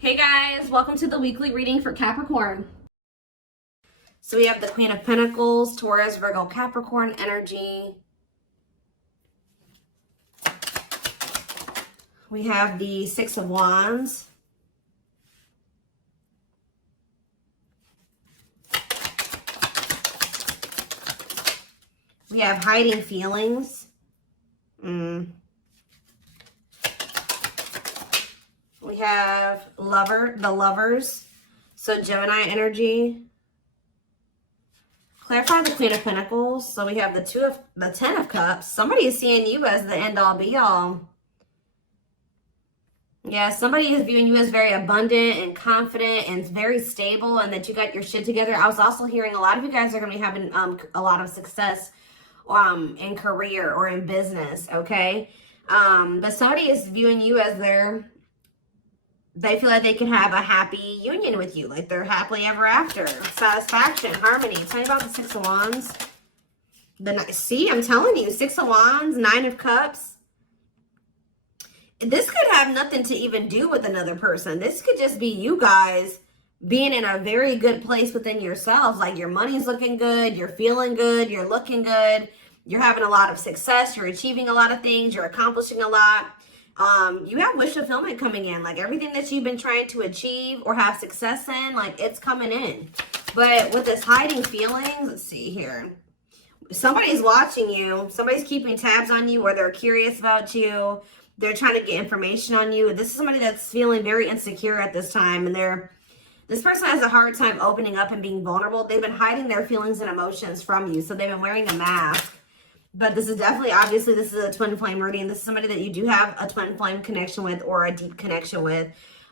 Hey guys, welcome to the weekly reading for Capricorn. So we have the Queen of Pentacles, Taurus, Virgo, Capricorn energy. We have the Six of Wands. We have hiding feelings. We have the lovers. So Gemini energy. Clarify the Queen of Pentacles. So we have the Ten of Cups. Somebody is seeing you as the end all be all. Yeah, somebody is viewing you as very abundant and confident and very stable, and that you got your shit together. I was also hearing a lot of you guys are going to be having a lot of success in career or in business, okay? But somebody is viewing you as they feel like they can have a happy union with you, like they're happily ever after, satisfaction, harmony. Tell me about the Six of Wands. See, I'm telling you, Six of Wands, Nine of Cups. This could have nothing to even do with another person. This could just be you guys being in a very good place within yourselves. Like your money's looking good, you're feeling good, you're looking good, you're having a lot of success, you're achieving a lot of things, you're accomplishing a lot. You have wish fulfillment coming in. Like everything that you've been trying to achieve or have success in, like it's coming in. But with this hiding feelings, let's see here. Somebody's watching you. Somebody's keeping tabs on you, or they're curious about you. They're trying to get information on you. This is somebody that's feeling very insecure at this time. And this person has a hard time opening up and being vulnerable. They've been hiding their feelings and emotions from you. So they've been wearing a mask. But this is definitely, obviously, this is a twin flame reading. This is somebody that you do have a twin flame connection with or a deep connection with.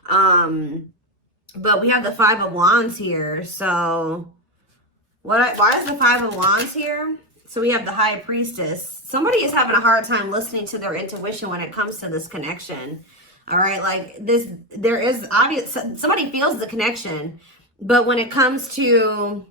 But we have the Five of Wands here. So why is the Five of Wands here? So we have the High Priestess. Somebody is having a hard time listening to their intuition when it comes to this connection. All right, like there is obvious, somebody feels the connection, but when it comes to,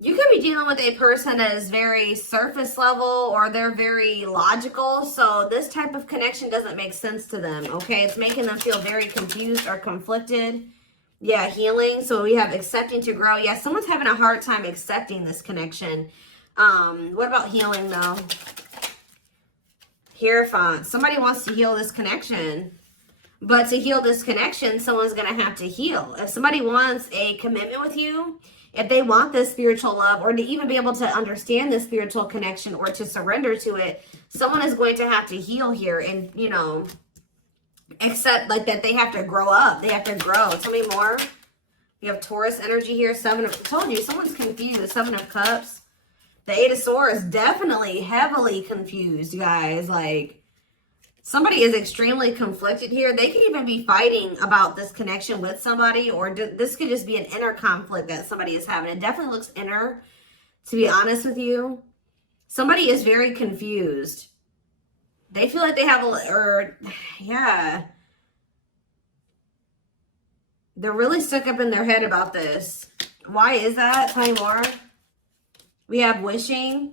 you could be dealing with a person that is very surface level or they're very logical. So this type of connection doesn't make sense to them, okay? It's making them feel very confused or conflicted. Yeah, healing. So we have accepting to grow. Yeah, someone's having a hard time accepting this connection. What about healing though? Hierophant. Somebody wants to heal this connection. But to heal this connection, someone's going to have to heal. If somebody wants a commitment with you, if they want this spiritual love, or to even be able to understand this spiritual connection or to surrender to it, someone is going to have to heal here and, you know, accept like that they have to grow up. They have to grow. Tell me more. You have Taurus energy here. Told you, someone's confused. Seven of Cups. The Eight of Swords, definitely heavily confused, you guys. Like, somebody is extremely conflicted here. They could even be fighting about this connection with somebody, or this could just be an inner conflict that somebody is having. It definitely looks inner, to be honest with you. Somebody is very confused. They feel like they have yeah. They're really stuck up in their head about this. Why is that? Tell me more. We have wishing.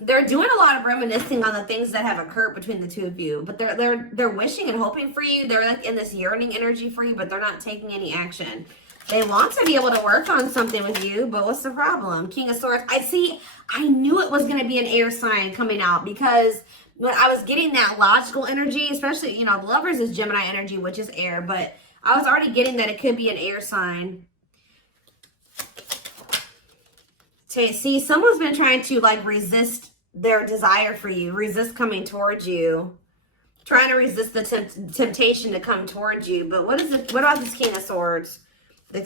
They're doing a lot of reminiscing on the things that have occurred between the two of you, but they're wishing and hoping for you. They're like in this yearning energy for you, but they're not taking any action. They want to be able to work on something with you, but what's the problem? King of Swords. I knew it was going to be an air sign coming out, because when I was getting that logical energy, especially, you know, the Lovers is Gemini energy, which is air, but I was already getting that it could be an air sign. See, someone's been trying to like resist their desire for you, resist coming towards you, trying to resist the temptation to come towards you. But what about this King of Swords?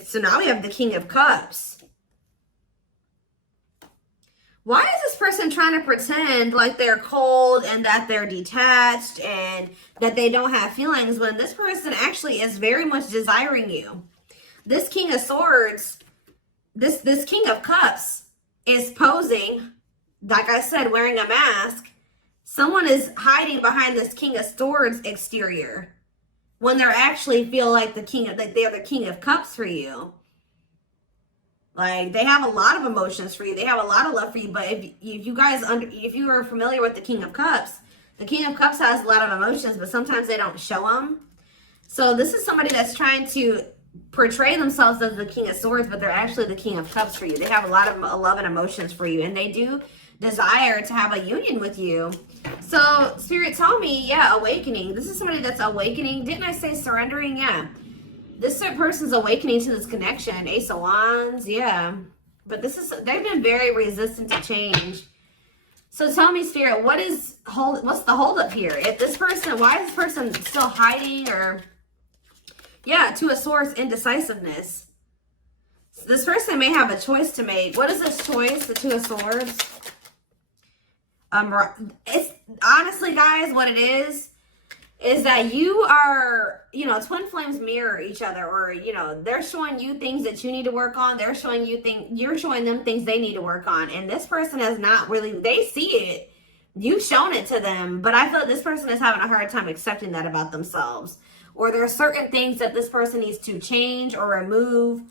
So now we have the King of Cups. Why is this person trying to pretend like they're cold and that they're detached and that they don't have feelings, when this person actually is very much desiring you? This King of Swords, this King of Cups is posing, like I said, wearing a mask. Someone is hiding behind this King of Swords exterior when they're actually feel like they're the King of Cups for you. Like, they have a lot of emotions for you. They have a lot of love for you. But if you are familiar with the King of Cups, The King of Cups has a lot of emotions, but sometimes they don't show them. So this is somebody that's trying to portray themselves as the King of Swords, but they're actually the King of Cups for you. They have a lot of love and emotions for you, and they do desire to have a union with you. So Spirit, tell me, yeah, awakening. This is somebody that's awakening. Didn't I say surrendering? Yeah. This person's awakening to this connection. Ace of Wands, yeah. But they've been very resistant to change. So tell me, Spirit, what's the holdup here? If this person, why is this person still hiding? Or, yeah, Two of Swords, indecisiveness. So this person may have a choice to make. What is this choice? The Two of Swords. It's honestly, guys, what it is that you are, twin flames mirror each other, or, they're showing you things that you need to work on. They're showing you you're showing them things they need to work on. And this person has not really, they see it. You've shown it to them, but I feel like this person is having a hard time accepting that about themselves. Or there are certain things that this person needs to change or remove,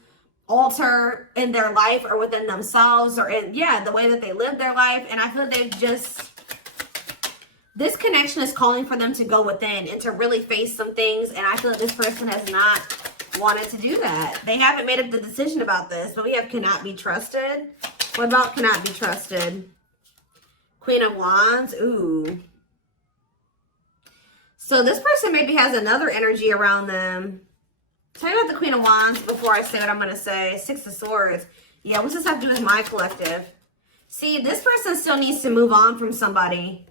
alter in their life or within themselves, or in, the way that they live their life. And I feel like this connection is calling for them to go within and to really face some things. And I feel like this person has not wanted to do that. They haven't made up the decision about this, but we have cannot be trusted. What about cannot be trusted? Queen of Wands. Ooh. So this person maybe has another energy around them. Tell me about the Queen of Wands before I say what I'm going to say. Six of Swords. Yeah, what's this have to do with my collective? See, this person still needs to move on from somebody.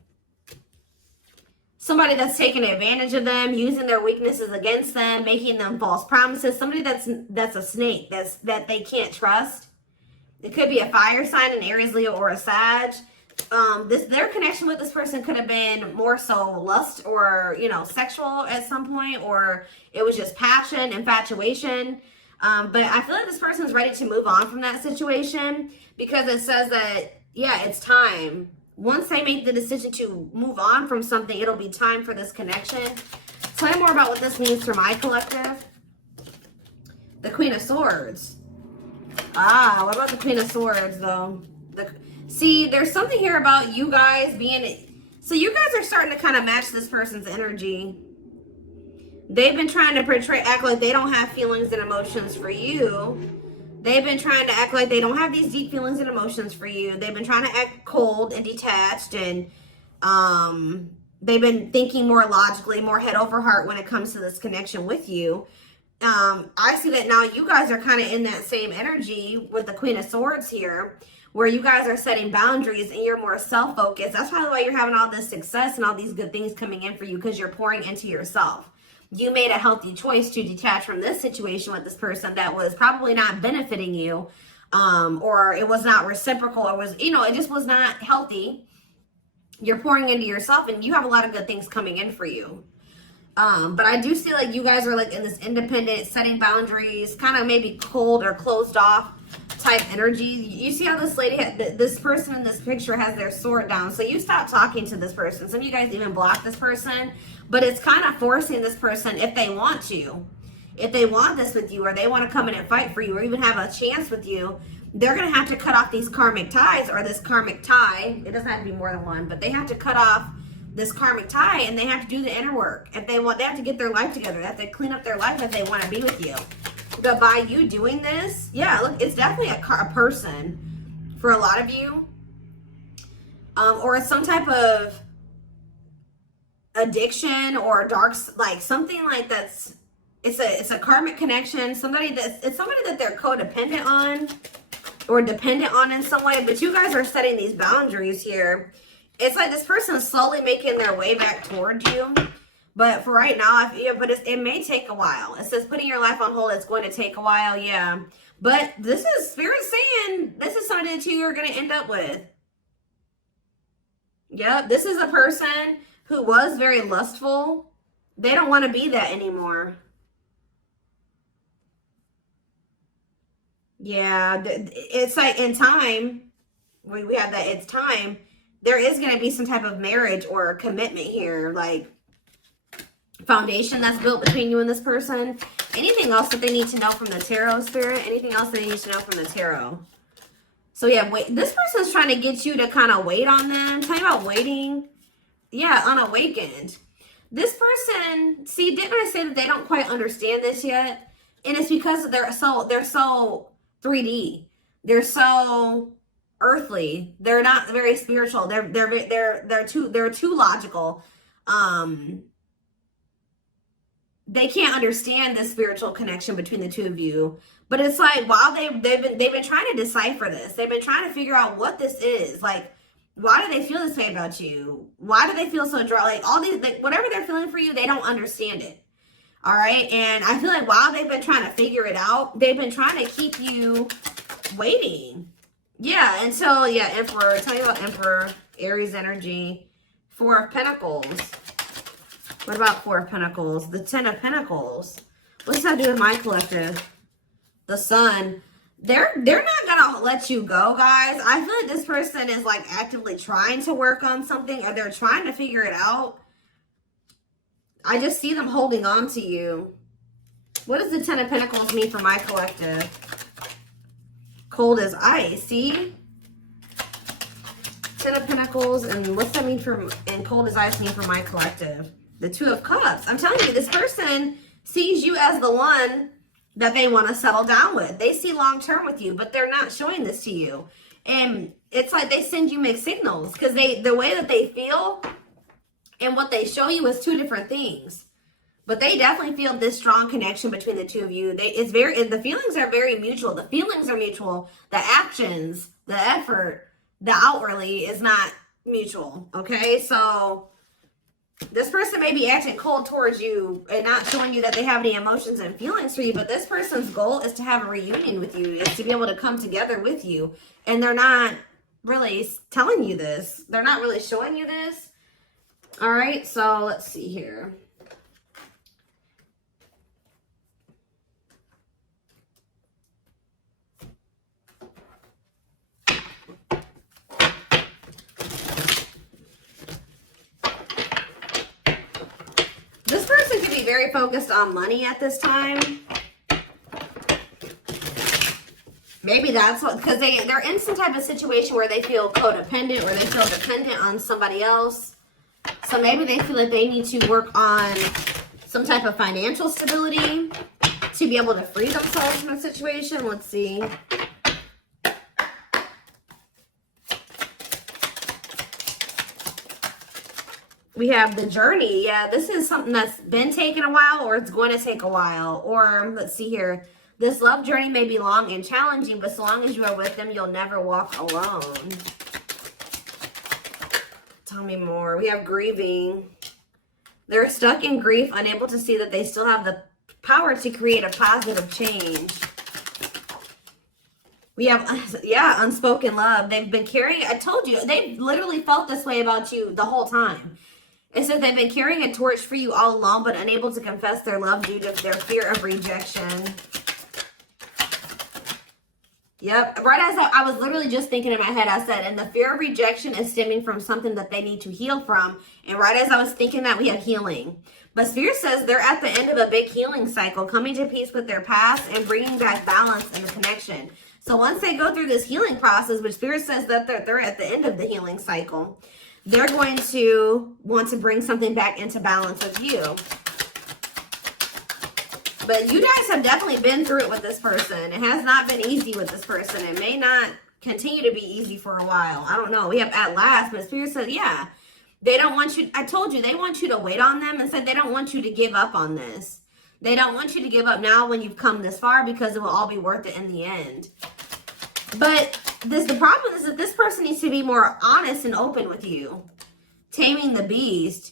Somebody that's taking advantage of them, using their weaknesses against them, making them false promises. Somebody that's a snake, that they can't trust. It could be a fire sign, an Aries, Leo, or a Sag. Their connection with this person could have been more so lust or, sexual at some point, or it was just passion, infatuation. But I feel like this person's ready to move on from that situation, because it says that, it's time. Once they make the decision to move on from something, it'll be time for this connection. Tell me more about what this means for my collective. The Queen of Swords. What about the Queen of Swords, though? See, there's something here about you guys being... So you guys are starting to kind of match this person's energy. They've been trying to act like they don't have feelings and emotions for you. They've been trying to act like they don't have these deep feelings and emotions for you. They've been trying to act cold and detached, and they've been thinking more logically, more head over heart when it comes to this connection with you. I see that now you guys are kind of in that same energy with the Queen of Swords here, where you guys are setting boundaries and you're more self-focused. That's probably why you're having all this success and all these good things coming in for you, because you're pouring into yourself. You made a healthy choice to detach from this situation with this person that was probably not benefiting you, or it was not reciprocal, or was, it just was not healthy. You're pouring into yourself, and you have a lot of good things coming in for you. But I do see like you guys are like in this independent, setting boundaries, kind of maybe cold or closed off type energy. You see how this lady, this person in this picture has their sword down. So you stop talking to this person. Some of you guys even block this person. But it's kind of forcing this person, if they want to, if they want this with you, or they want to come in and fight for you, or even have a chance with you, they're going to have to cut off these karmic ties, or this karmic tie. It doesn't have to be more than one, but they have to cut off this karmic tie, and they have to do the inner work. If they want, they have to get their life together. They have to clean up their life if they want to be with you. But by you doing this, look, it's definitely a person for a lot of you, or it's some type of addiction or dark, like something like that's, it's a karmic connection. It's somebody that they're codependent on or dependent on in some way. But you guys are setting these boundaries here. It's like this person is slowly making their way back towards you. But for right now, it may take a while. It says putting your life on hold. It's going to take a while, yeah. But this is Spirit saying this is something that you are going to end up with. Yep, this is a person who was very lustful. They don't want to be that anymore. Yeah, it's like in time, we have that it's time. There is going to be some type of marriage or commitment here, like foundation that's built between you and this person. Anything else that they need to know from the tarot, Spirit? Anything else they need to know from the tarot? So yeah, wait. This person's trying to get you to kind of wait on them. Tell me about waiting. yeah, unawakened. This person, see, didn't I say that they don't quite understand this yet? And it's because they're so 3D. They're so earthly. They're not very spiritual. They're too logical. They can't understand the spiritual connection between the two of you. But it's like, while they've been trying to decipher this. They've been trying to figure out what this is. Like, why do they feel this way about you? Why do they feel so dry? Like, all these, like, whatever they're feeling for you, they don't understand it. All right. And I feel like while they've been trying to figure it out, they've been trying to keep you waiting. Yeah. Until, yeah, Emperor. Tell you about Emperor, Aries energy, Four of Pentacles. What about Four of Pentacles? The Ten of Pentacles. What does that do with my collective? The Sun. They're not gonna let you go, guys. I feel like this person is like actively trying to work on something, or they're trying to figure it out. I just see them holding on to you. What does the Ten of Pentacles mean for my collective? Cold as ice. See? Ten of Pentacles, and what's that mean for, and cold as ice mean for my collective? The Two of Cups. I'm telling you, this person sees you as the one that they want to settle down with. They see long term with you, but they're not showing this to you. And it's like they send you mixed signals, because the way that they feel and what they show you is two different things. But they definitely feel this strong connection between the two of you. The feelings are very mutual. The feelings are mutual. The actions, the effort, the outwardly is not mutual. Okay, so this person may be acting cold towards you and not showing you that they have any emotions and feelings for you, but this person's goal is to have a reunion with you, is to be able to come together with you. And they're not really telling you this. They're not really showing you this. All right, so let's see here. This person could be very focused on money at this time. Maybe that's what, because they're in some type of situation where they feel codependent, or they feel dependent on somebody else. So maybe they feel like they need to work on some type of financial stability to be able to free themselves from a situation. Let's see. We have the Journey. Yeah, this is something that's been taking a while, or it's going to take a while. Or let's see here. This love journey may be long and challenging, but so long as you are with them, you'll never walk alone. Tell me more. We have Grieving. They're stuck in grief, unable to see that they still have the power to create a positive change. We have, yeah, Unspoken Love. They've been carrying, I told you, they've literally felt this way about you the whole time. It says they've been carrying a torch for you all along, but unable to confess their love due to their fear of rejection. Yep. Right as I was literally just thinking in my head, I said, and the fear of rejection is stemming from something that they need to heal from. And right as I was thinking that, we have healing. But Spirit says they're at the end of a big healing cycle, coming to peace with their past and bringing back balance and the connection. So once they go through this healing process, which Spirit says that they're at the end of the healing cycle, they're going to want to bring something back into balance with you. But you guys have definitely been through it with this person. It has not been easy with this person. It may not continue to be easy for a while. I don't know. We have At Last, but Spirit said, yeah, they don't want you. I told you, they want you to wait on them, and said they don't want you to give up on this. They don't want you to give up now when you've come this far, because it will all be worth it in the end. But the problem is that this person needs to be more honest and open with you. Taming the Beast.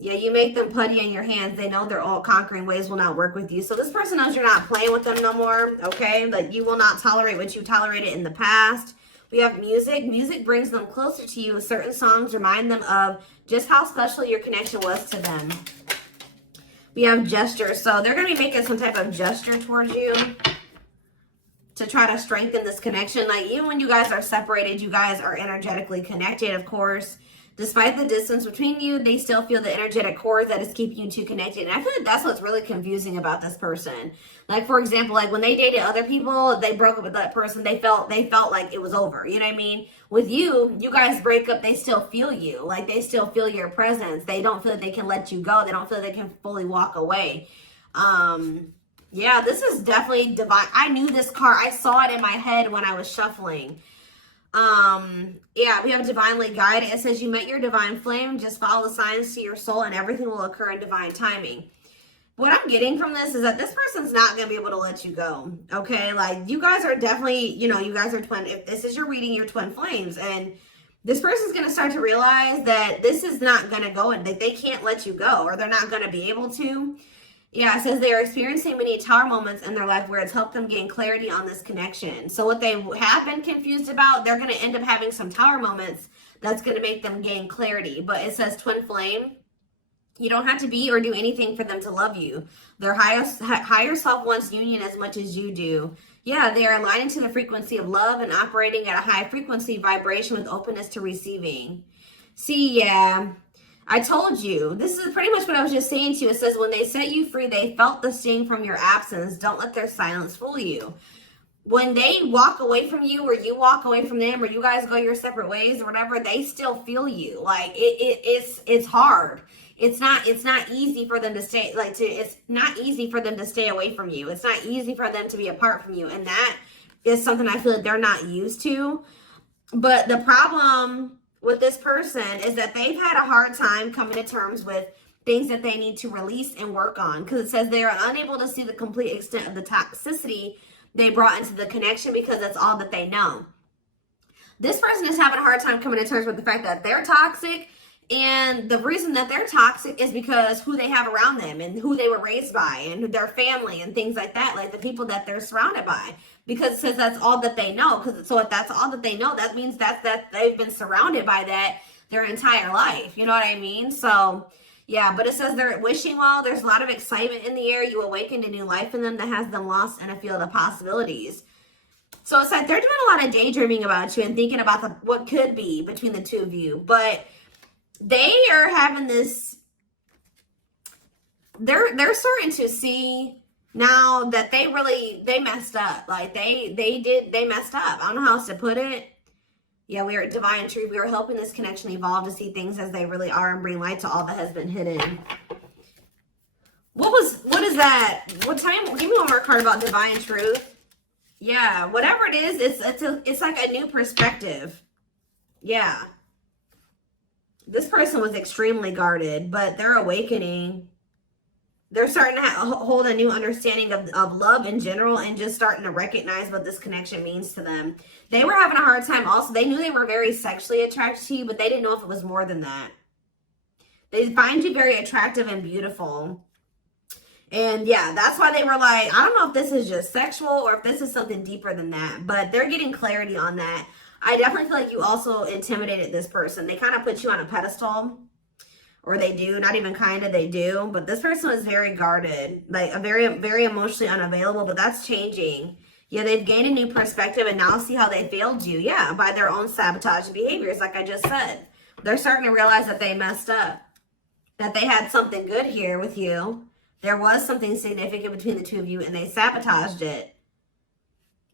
Yeah, you make them putty in your hands. They know their all-conquering ways will not work with you. So this person knows you're not playing with them no more, okay? Like, you will not tolerate what you tolerated in the past. We have music. Music brings them closer to you. Certain songs remind them of just how special your connection was to them. We have gestures. So they're going to be making some type of gesture towards you to try to strengthen this connection. Like, even when you guys are separated, you guys are energetically connected, of course. Despite the distance between you, they still feel the energetic cord that is keeping you two connected. And I feel like that's what's really confusing about this person. Like, for example, like when they dated other people, they broke up with that person, they felt like it was over. You know what I mean? With you, you guys break up, they still feel you. Like, they still feel your presence. They don't feel like they can let you go. They don't feel like they can fully walk away. Yeah, this is definitely divine. I knew this card. I saw it in my head when I was shuffling. Yeah, we have divinely guided. It says you met your divine flame. Just follow the signs to your soul and everything will occur in divine timing. What I'm getting from this is that this person's not going to be able to let you go. Okay. Like, you guys are definitely, you know, you guys are twin. If this is your reading, you're twin flames, and this person's going to start to realize that this is not going to go and that they can't let you go, or they're not going to be able to. Yeah, it says they are experiencing many tower moments in their life where it's helped them gain clarity on this connection. So what they have been confused about, they're going to end up having some tower moments that's going to make them gain clarity. But it says twin flame. You don't have to be or do anything for them to love you. Their higher self wants union as much as you do. Yeah, they are aligning to the frequency of love and operating at a high frequency vibration with openness to receiving. See, yeah. I told you, this is pretty much what I was just saying to you. It says, when they set you free, they felt the sting from your absence. Don't let their silence fool you. When they walk away from you, or you walk away from them, or you guys go your separate ways or whatever, they still feel you. Like, it's hard. It's not easy for them to stay, it's not easy for them to stay away from you. It's not easy for them to be apart from you. And that is something I feel like they're not used to. But the problem with this person is that they've had a hard time coming to terms with things that they need to release and work on, because it says they are unable to see the complete extent of the toxicity they brought into the connection because that's all that they know. This person is having a hard time coming to terms with the fact that they're toxic, and the reason that they're toxic is because who they have around them and who they were raised by and their family and things like that, like the people that they're surrounded by. Because it says that's all that they know. So if that's all that they know, that means that they've been surrounded by that their entire life. You know what I mean? So, yeah, but it says they're wishing well. There's a lot of excitement in the air. You awakened a new life in them that has them lost in a field of possibilities. So it's like they're doing a lot of daydreaming about you and thinking about what could be between the two of you. But they are having this, they're starting to see now that they messed up. Like they messed up. I don't know how else to put it. Yeah, we are at divine truth. We are helping this connection evolve to see things as they really are and bring light to all that has been hidden. What is that? Give me one more card about divine truth. Yeah, whatever it is, it's like a new perspective. Yeah. This person was extremely guarded, but they're awakening. They're starting to hold a new understanding of love in general, and just starting to recognize what this connection means to them. They were having a hard time also. They knew they were very sexually attracted to you, but they didn't know if it was more than that. They find you very attractive and beautiful. And yeah, that's why they were like, I don't know if this is just sexual or if this is something deeper than that, but they're getting clarity on that. I definitely feel like you also intimidated this person. They kind of put you on a pedestal. Or they do, not even kind of, they do. But this person was very guarded, like a very, very emotionally unavailable, but that's changing. Yeah, they've gained a new perspective and now see how they failed you. Yeah, by their own sabotage behaviors, like I just said. They're starting to realize that they messed up, that they had something good here with you. There was something significant between the two of you, and they sabotaged it.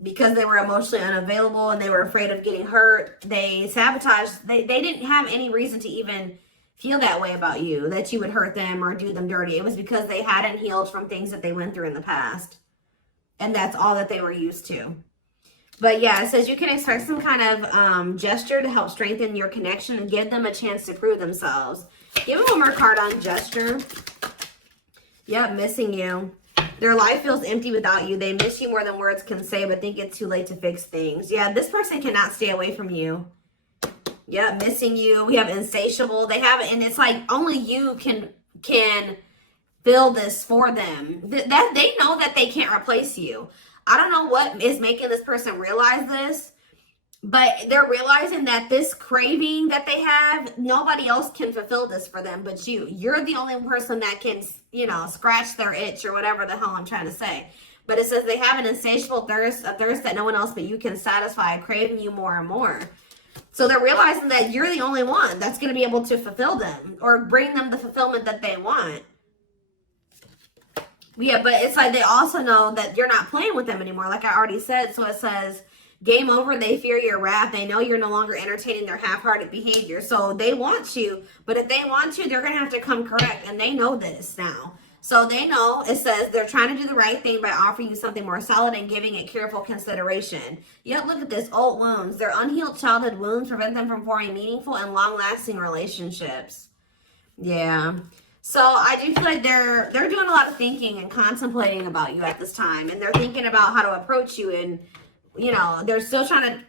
Because they were emotionally unavailable and they were afraid of getting hurt, they sabotaged. They didn't have any reason to even feel that way about you, that you would hurt them or do them dirty. It was because they hadn't healed from things that they went through in the past. And that's all that they were used to. But yeah, it says you can expect some kind of gesture to help strengthen your connection and give them a chance to prove themselves. Give them one more card on gesture. Yep, missing you. Their life feels empty without you. They miss you more than words can say, but think it's too late to fix things. Yeah, this person cannot stay away from you. Yeah, missing you. We have insatiable. They have it, and it's like only you can fill this for them. That they know that they can't replace you. I don't know what is making this person realize this, but they're realizing that this craving that they have, nobody else can fulfill this for them but you. You're the only person that can, you know, scratch their itch or whatever the hell I'm trying to say. But it says they have an insatiable thirst, a thirst that no one else but you can satisfy, craving you more and more. So they're realizing that you're the only one that's going to be able to fulfill them or bring them the fulfillment that they want. Yeah, but it's like they also know that you're not playing with them anymore, like I already said. So it says, game over, they fear your wrath. They know you're no longer entertaining their half-hearted behavior. So they want you, but if they want you, they're going to have to come correct. And they know this now. So they know, it says, they're trying to do the right thing by offering you something more solid and giving it careful consideration. Yet look at this, old wounds. Their unhealed childhood wounds prevent them from forming meaningful and long-lasting relationships. Yeah. So I do feel like they're doing a lot of thinking and contemplating about you at this time. And they're thinking about how to approach you. And, you know, they're still trying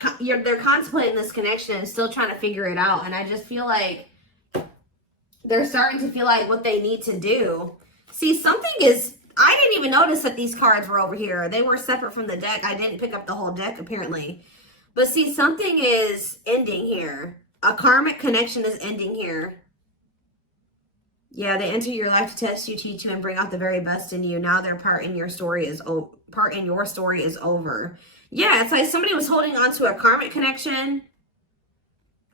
to, they're contemplating this connection and still trying to figure it out. And I just feel like they're starting to feel like what they need to do. See, something is, I didn't even notice that these cards were over here. They were separate from the deck. I didn't pick up the whole deck, apparently. But see, something is ending here. A karmic connection is ending here. Yeah, they enter your life to test you, teach you, and bring out the very best in you. Now their part in your story is over. Yeah, it's like somebody was holding on to a karmic connection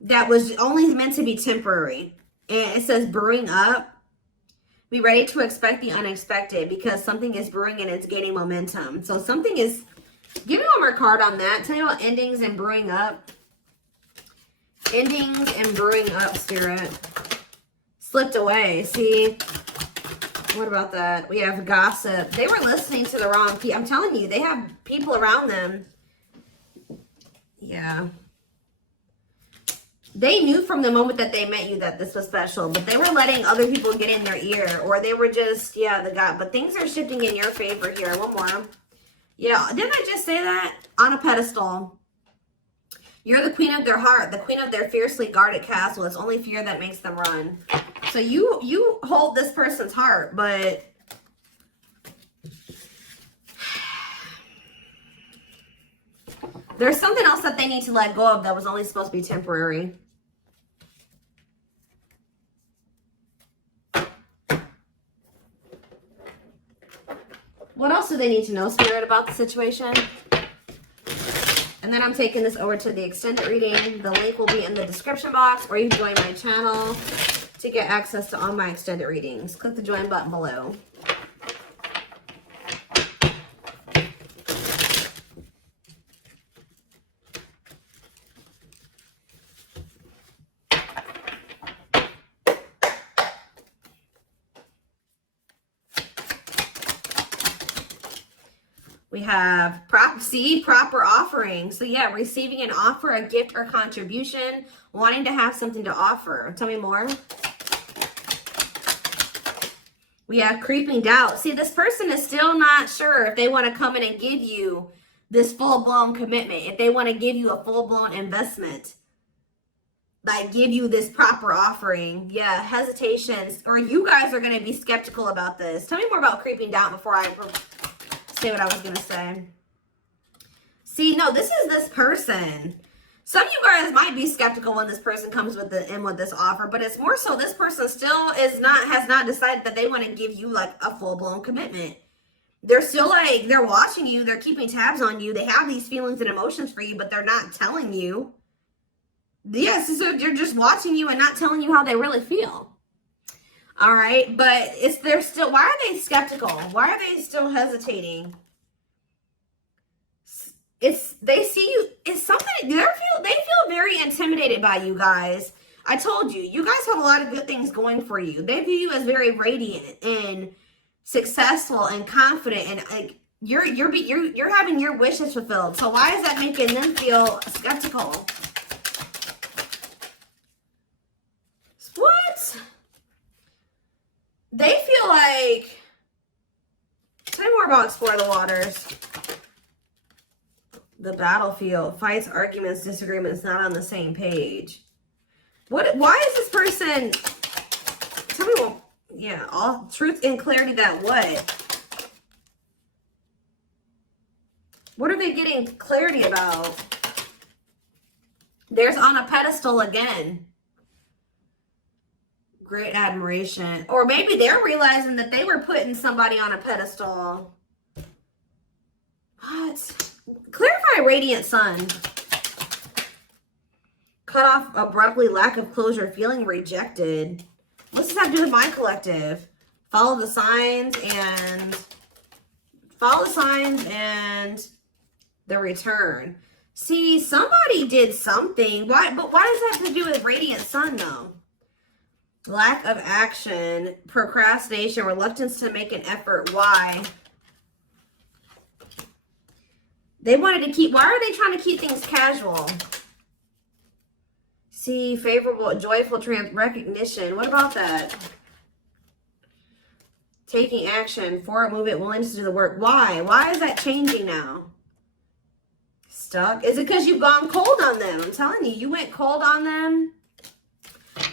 that was only meant to be temporary. And it says brewing up. Be ready to expect the unexpected because something is brewing and it's gaining momentum. So something is, give me one more card on that. Tell me about endings and brewing up. Endings and brewing up, Spirit. Slipped away. See, what about that? We have gossip. They were listening to the wrong people. I'm telling you, they have people around them. Yeah. They knew from the moment that they met you that this was special, but they were letting other people get in their ear, or they were just, yeah, the God. But things are shifting in your favor here. One more. Yeah, didn't I just say that? On a pedestal. You're the queen of their heart, the queen of their fiercely guarded castle. It's only fear that makes them run. So you hold this person's heart, but there's something else that they need to let go of that was only supposed to be temporary. What else do they need to know, Spirit, about the situation? And then I'm taking this over to the extended reading. The link will be in the description box, or you can join my channel to get access to all my extended readings. Click the join button below. We have proper offering. So yeah, receiving an offer, a gift, or contribution, wanting to have something to offer. Tell me more. We have creeping doubt. See, this person is still not sure if they want to come in and give you this full-blown commitment, if they want to give you a full-blown investment, like give you this proper offering. Yeah, hesitations, or you guys are going to be skeptical about this. Tell me more about creeping doubt before I say what I was going to say. See, no, this is this person. Some of you guys might be skeptical when this person comes with this offer, but it's more so this person still has not decided that they want to give you like a full-blown commitment. They're still like, they're watching you, they're keeping tabs on you, they have these feelings and emotions for you, but they're not telling you. Yes, so they're just watching you and not telling you how they really feel. All right, but they're still, why are they skeptical? Why are they still hesitating? They see you, it's something, they feel very intimidated by you guys. I told you, you guys have a lot of good things going for you. They view you as very radiant and successful and confident, and like you're having your wishes fulfilled. So why is that making them feel skeptical? What? They feel like, tell me more about Explore the Waters. The battlefield, fights, arguments, disagreements, not on the same page. Why is this person, tell me what, yeah, all truth and clarity that what? What are they getting clarity about? There's on a pedestal again. Great admiration. Or maybe they're realizing that they were putting somebody on a pedestal. What? Clarify radiant sun. cut off abruptly, lack of closure, feeling rejected. What's this have to do with my collective? Follow the signs and the return. See, somebody did something. Why? But why does that have to do with radiant sun though? Lack of action, procrastination, reluctance to make an effort. Why? They wanted to keep, why are they trying to keep things casual? See, favorable, joyful recognition. What about that? Taking action, forward movement, willingness to do the work. Why? Why is that changing now? Stuck? Is it because you've gone cold on them? I'm telling you, you went cold on them.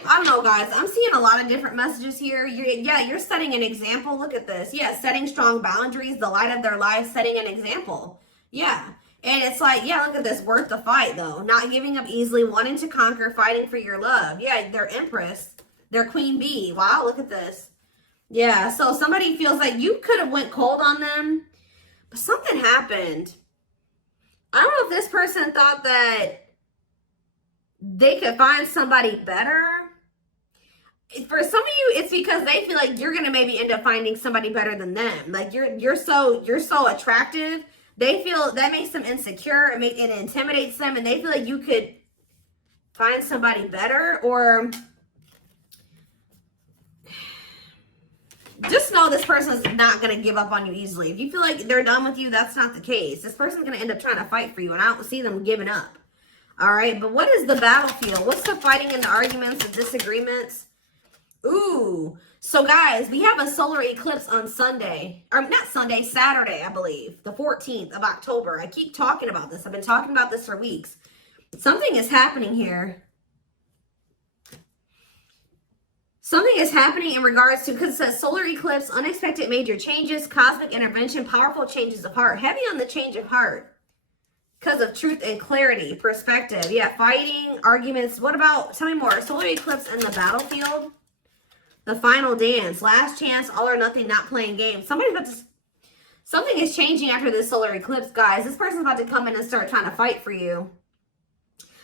I don't know, guys. I'm seeing a lot of different messages here. You're setting an example. Look at this. Yeah, setting strong boundaries, the light of their life, setting an example. Yeah. And it's like, yeah, look at this. Worth the fight, though. Not giving up easily, wanting to conquer, fighting for your love. Yeah, they're Empress. They're Queen Bee. Wow, look at this. Yeah, so somebody feels like you could have went cold on them, but something happened. I don't know if this person thought that they could find somebody better. For some of you, it's because they feel like you're gonna maybe end up finding somebody better than them. Like you're so attractive. They feel that makes them insecure. It intimidates them, and they feel like you could find somebody better. Or just know this person is not going to give up on you easily. If you feel like they're done with you, that's not the case. This person's going to end up trying to fight for you, and I don't see them giving up. All right, but what is the battlefield? What's the fighting and the arguments and disagreements? Ooh, so guys, we have a solar eclipse on Sunday. Or not Sunday, Saturday, I believe. The 14th of October. I keep talking about this. I've been talking about this for weeks. Something is happening here. Something is happening in regards to, because it says solar eclipse, unexpected major changes, cosmic intervention, powerful changes of heart. Heavy on the change of heart. Because of truth and clarity, perspective. Yeah, fighting, arguments. What about, tell me more. Solar eclipse in the battlefield. The final dance, last chance, all or nothing, not playing games. Something is changing after this solar eclipse, guys. This person's about to come in and start trying to fight for you.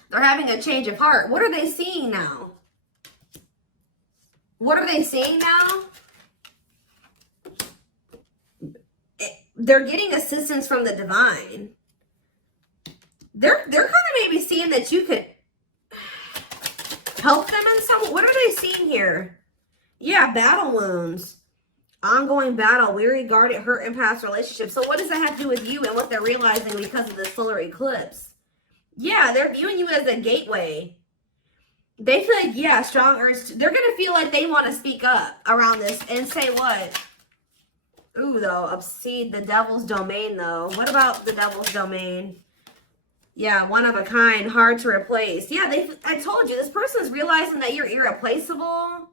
They're having a change of heart. What are they seeing now? What are they seeing now? They're getting assistance from the divine. They're kind of maybe seeing that you could help them in some. What are they seeing here? Yeah, battle wounds. Ongoing battle, weary, guarded, hurt, and past relationships. So what does that have to do with you and what they're realizing because of this solar eclipse? Yeah, they're viewing you as a gateway. They feel like, yeah, strong urge. They're going to feel like they want to speak up around this and say what? Ooh, though, obsede the devil's domain, though. What about the devil's domain? Yeah, one of a kind, hard to replace. Yeah, I told you, this person's realizing that you're irreplaceable.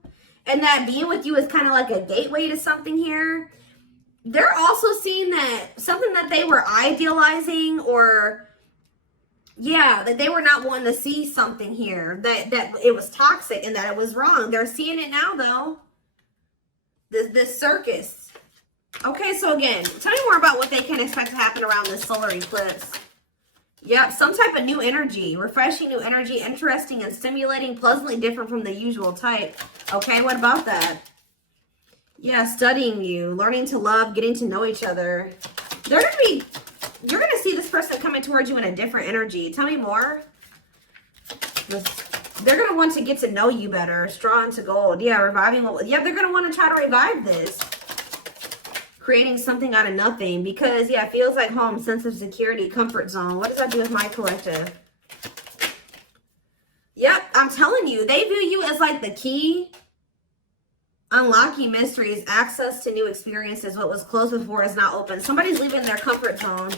And that being with you is kind of like a gateway to something here. They're also seeing that something that they were idealizing, or yeah, that they were not wanting to see something here. That it was toxic and that it was wrong. They're seeing it now though. This circus. Okay, so again, tell me more about what they can expect to happen around this solar eclipse. Yep, some type of new energy, refreshing new energy, interesting and stimulating, pleasantly different from the usual type. Okay, what about that? Yeah, studying you, learning to love, getting to know each other. You're going to see this person coming towards you in a different energy. Tell me more. They're going to want to get to know you better. Straw into gold. Yeah, reviving. Yeah, they're going to want to try to revive this. Creating something out of nothing, because yeah, it feels like home, sense of security, comfort zone. What does that do with my collective? Yep, I'm telling you, they view you as like the key. Unlocking mysteries, access to new experiences. What was closed before is now open. Somebody's leaving their comfort zone.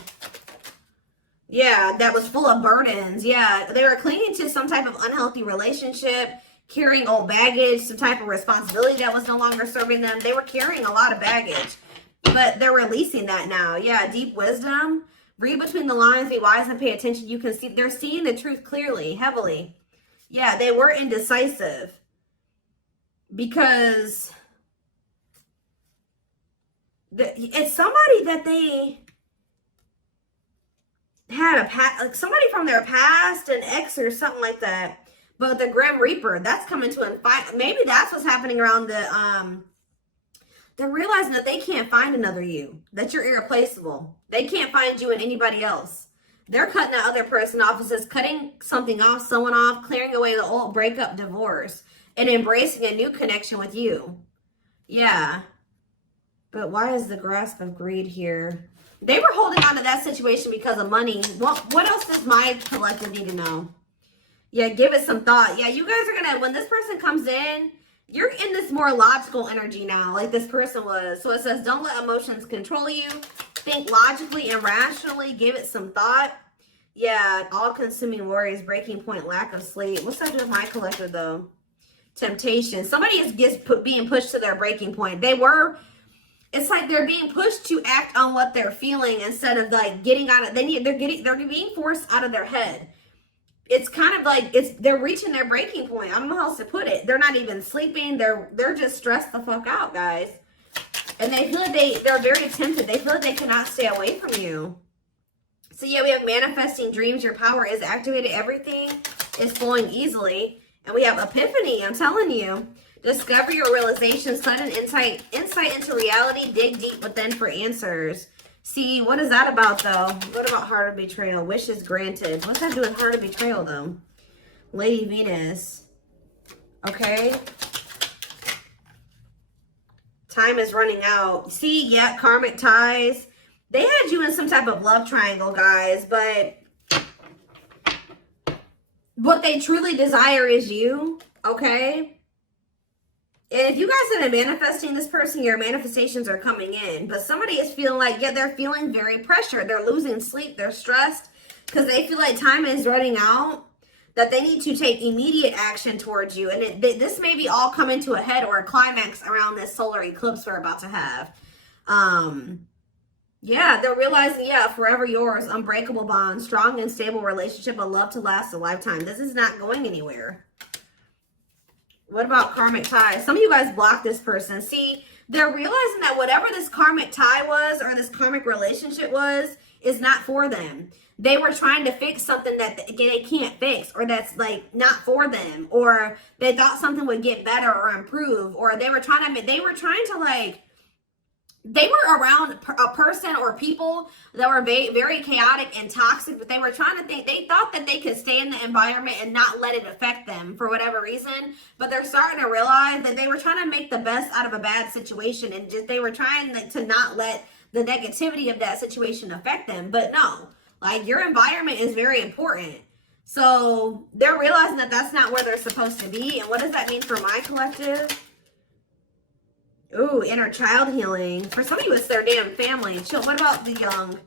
Yeah, that was full of burdens. Yeah, they were clinging to some type of unhealthy relationship, carrying old baggage, some type of responsibility that was no longer serving them. They were carrying a lot of baggage. But they're releasing that now. Yeah, deep wisdom. Read between the lines, be wise and pay attention. You can see, they're seeing the truth clearly, heavily. Yeah, they were indecisive. Because it's somebody that they had like somebody from their past, an ex or something like that. But the Grim Reaper, that's coming to an fight. Maybe that's what's happening around they're realizing that they can't find another you, that you're irreplaceable. They can't find you in anybody else. They're cutting that other person off. It says cutting something off, someone off, clearing away the old breakup, divorce, and embracing a new connection with you. Yeah. But why is the grasp of greed here? They were holding on to that situation because of money. What else does my collective need to know? Yeah, give it some thought. Yeah, you guys are going to, when this person comes in, you're in this more logical energy now, like this person was. So it says, don't let emotions control you. Think logically and rationally. Give it some thought. Yeah, all-consuming worries, breaking point, lack of sleep. What's that do with my collective, though? Temptation. Somebody is being pushed to their breaking point. It's like they're being pushed to act on what they're feeling instead of like getting out of. They're being forced out of their head. It's kind of like they're reaching their breaking point. I don't know how else to put it. They're not even sleeping. They're just stressed the fuck out, guys. And they feel like they're very tempted. They feel like they cannot stay away from you. So yeah, we have manifesting dreams. Your power is activated. Everything is flowing easily. And we have epiphany. I'm telling you. Discover your realizations. Sudden insight into reality. Dig deep within for answers. See, what is that about, though? What about heart of betrayal? Wishes granted. What's that do with heart of betrayal, though? Lady Venus. Okay. Time is running out. See, yeah, karmic ties. They had you in some type of love triangle, guys, but what they truly desire is you, okay? And if you guys have been manifesting this person, your manifestations are coming in. But somebody is feeling like, yeah, they're feeling very pressured. They're losing sleep. They're stressed because they feel like time is running out, that they need to take immediate action towards you. And this may be all coming to a head or a climax around this solar eclipse we're about to have. Yeah, they're realizing, yeah, forever yours, unbreakable bond, strong and stable relationship, a love to last a lifetime. This is not going anywhere. What about karmic ties? Some of you guys blocked this person. See, they're realizing that whatever this karmic tie was or this karmic relationship was is not for them. They were trying to fix something that they can't fix, or that's like not for them, or they thought something would get better or improve, or they were trying to like, they were around a person or people that were very chaotic and toxic, but they were trying to they thought that they could stay in the environment and not let it affect them for whatever reason. But they're starting to realize that they were trying to make the best out of a bad situation, and just they were trying to not let the negativity of that situation affect them. But no, like, your environment is very important. So they're realizing that that's not where they're supposed to be. And what does that mean for my collective? Ooh, inner child healing. For some of you, it's their damn family. What about the young?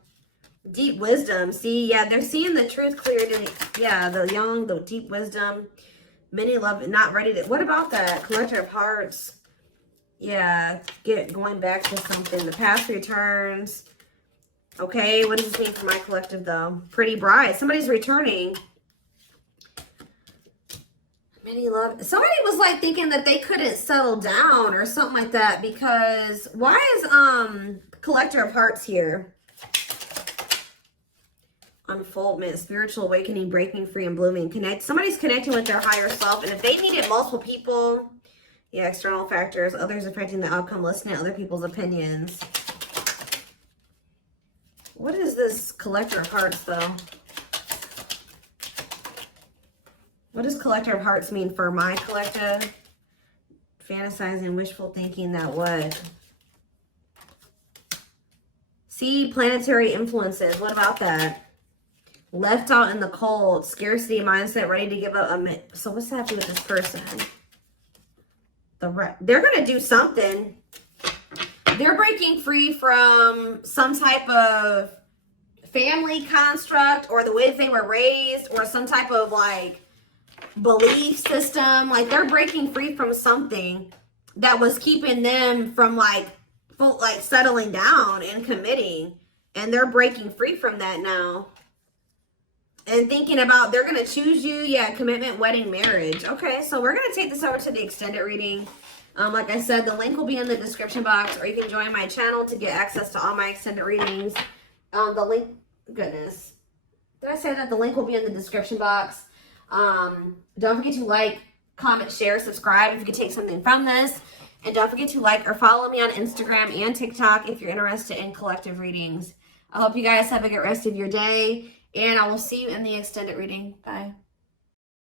Deep wisdom. See, yeah, they're seeing the truth clearly. Yeah, the young, the deep wisdom. Many love, not ready to. What about that? Collector of hearts. Yeah, going back to something. The past returns. Okay, what does this mean for my collective, though? Pretty bride. Somebody's returning. Love. Somebody was like thinking that they couldn't settle down or something like that, because why is collector of hearts here? Unfoldment, spiritual awakening, breaking free and blooming. Somebody's connecting with their higher self, and if they needed multiple people, yeah, external factors, others affecting the outcome, listening to other people's opinions. What is this collector of hearts, though? What does collector of hearts mean for my collective? Fantasizing, wishful thinking, that what? See, planetary influences. What about that? Left out in the cold, scarcity mindset, ready to give up. So what's happening with this person? They're going to do something. They're breaking free from some type of family construct, or the way that they were raised, or some type of like belief system. Like, they're breaking free from something that was keeping them from like settling down and committing, and they're breaking free from that now and thinking about they're going to choose you. Yeah, commitment, wedding, marriage. Okay, so we're going to take this over to the extended reading. Like I said, the link will be in the description box, or you can join my channel to get access to all my extended readings. The link, goodness, did I say that? The link will be in the description box. Don't forget to like, comment, share, subscribe if you can take something from this. And don't forget to like or follow me on Instagram and TikTok if you're interested in collective readings. I hope you guys have a good rest of your day, and I will see you in the extended reading. Bye.